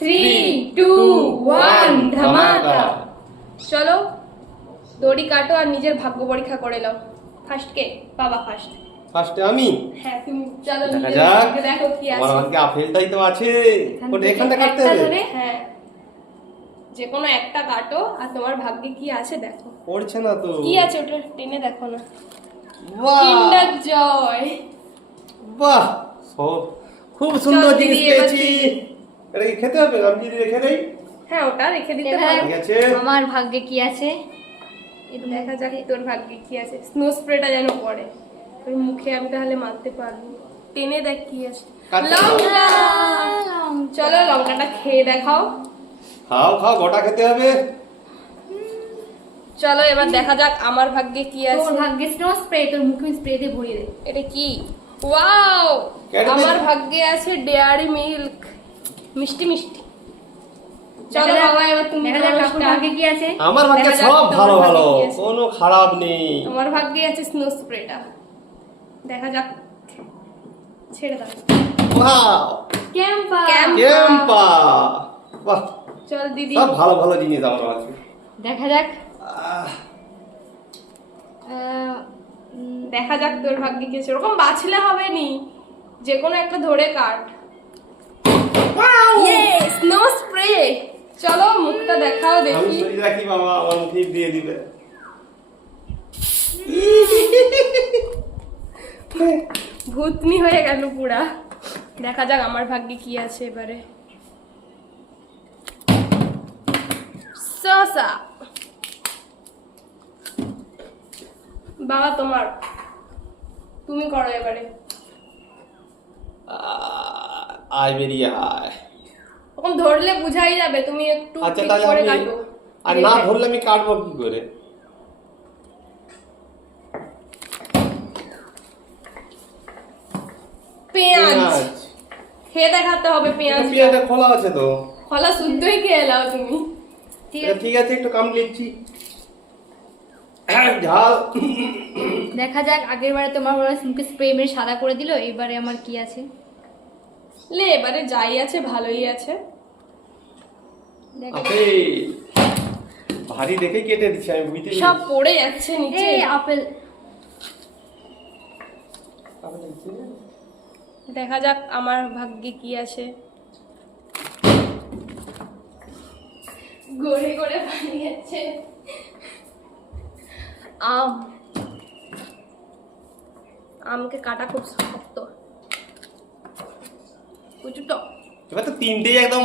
3, 2, 1 ধামাকা। চলো দড়ি কাটো আর নিজের ভাগ্য পরীক্ষা করে নাও। ফার্স্ট কে? বাবা ফার্স্ট। ফার্স্টে আমি। হ্যাঁ তুমি চলো দেখা নিজের যাক। ভাগ্যে দেখো কি আমার আছে। ভাগ্যে আপেলটাই তো আছে। ওটা এখান থেকে কাটতে হবে। হ্যাঁ যে কোনো একটা কাটো আর তোমার ভাগ্যে কি আছে দেখো। পড়ছে না তো। কি আছে ওটা টেনে দেখো না। বাহ কিন্ডার জয়। বাহ খুব সুন্দর চল দিদি, জিনিস এবার পেয়েছি। তুই। এটা কি খেতে হবে? আমি যদি রেখে দেই। হ্যাঁ ওটা রেখে দিতে দেখা পারো। ঠিক আছে। আমার ভাগ্যে কি আছে দেখা যাক তোর ভাগ্যে কি আছে। স্নো স্প্রেটা যেন পড়ে তোর মুখে, আমি তাহলে মারতে পারবো। টেনে দেখ কি আছে। কাটতে লঙ্কা। চলো লঙ্কাটা খেয়ে দেখাও। খাও খাও, গোটা খেতে হবে। চলো এবার দেখা যাক আমার ভাগ্যে কি আছে। তোর ভাগ্যে স্নো স্প্রে, তোর মুখে স্প্রে দিয়ে ভরিয়ে দে। এটা কি? Wow, Cadbury। আমার ভাগ্যে আছে ডেয়ারি মিল্ক, মিষ্টি মিষ্টি। চলো দেখা যাক, বাবা এবার তুমি দেখা যাক করো কাকুর start। ভাগ্যে কি আছে। আমার ভাগ্যে দেখা যাক সব তোমার ভালো ভাগ্যে ভালো, কি আছে। কোনো খারাপ নেই। তোমার ভাগ্যে আছে স্নো স্প্রেটা। দেখা যাক, ছেড়ে দাও। ওয়াও ক্যাম্পা। কেম্পা। বাহ চল দিদি। সব ভালো ভালো জিনিস আমার আছে। দেখা যাক আহ, দেখা যাক তোর ভাগ্যে কি আছে। ওরকম বাছলে হবে নি, যে কোনো একটা ধরে কাট। ইয়ে স্নো স্প্রে। চলো মুখটা দেখাও আমি দেখি। শরীর রাখি বাবা, আমার মুখে দিয়ে দিবে। ভূতনি হয়ে গেল পুরা। দেখা যাক আমার ভাগ্যে কি আছে এবারে। শসা। বাবা তোমার, তুমি করো এবারে। আয় বেরিয়ে আয়। ওরকম ধরলে বুঝাই যাবে, তুমি একটু আচ্ছা ঠিক তাহলে করে আমি, কাটো। আর না ধরলে আমি কাটবো কি করে? পেঁয়াজ পেঁয়াজ। খেয়ে দেখাতে হবে। পেঁয়াজ পেঁয়াজটা খোলা আছে তো। খোলা শুদ্ধই খেয়ে নাও তুমি। ঠিক এটা আছে। ঠিক আছে, একটু কাম লিখছি। ঝাল। দেখা যাক, আগের বারে তোমার ওরা মুখে স্প্রে মেরে সাদা করে দিল, এবারে আমার কি আছে। লে এবারে যাই আছে ভালোই আছে। দেখা যাক। আপেল ভারী দেখে কেটে দিচ্ছি আমি, বুঝতে পেরেছি। সব পড়ে যাচ্ছে নিচে। এই আপেল। আপেল দিচ্ছি। দেখা যাক আমার ভাগ্যে কি আছে। গড়ে গড়ে পানি যাচ্ছে। আম। আমকে কাটা খুব শক্ত। বুঝছো তো? এবার তো তিনটেই একদম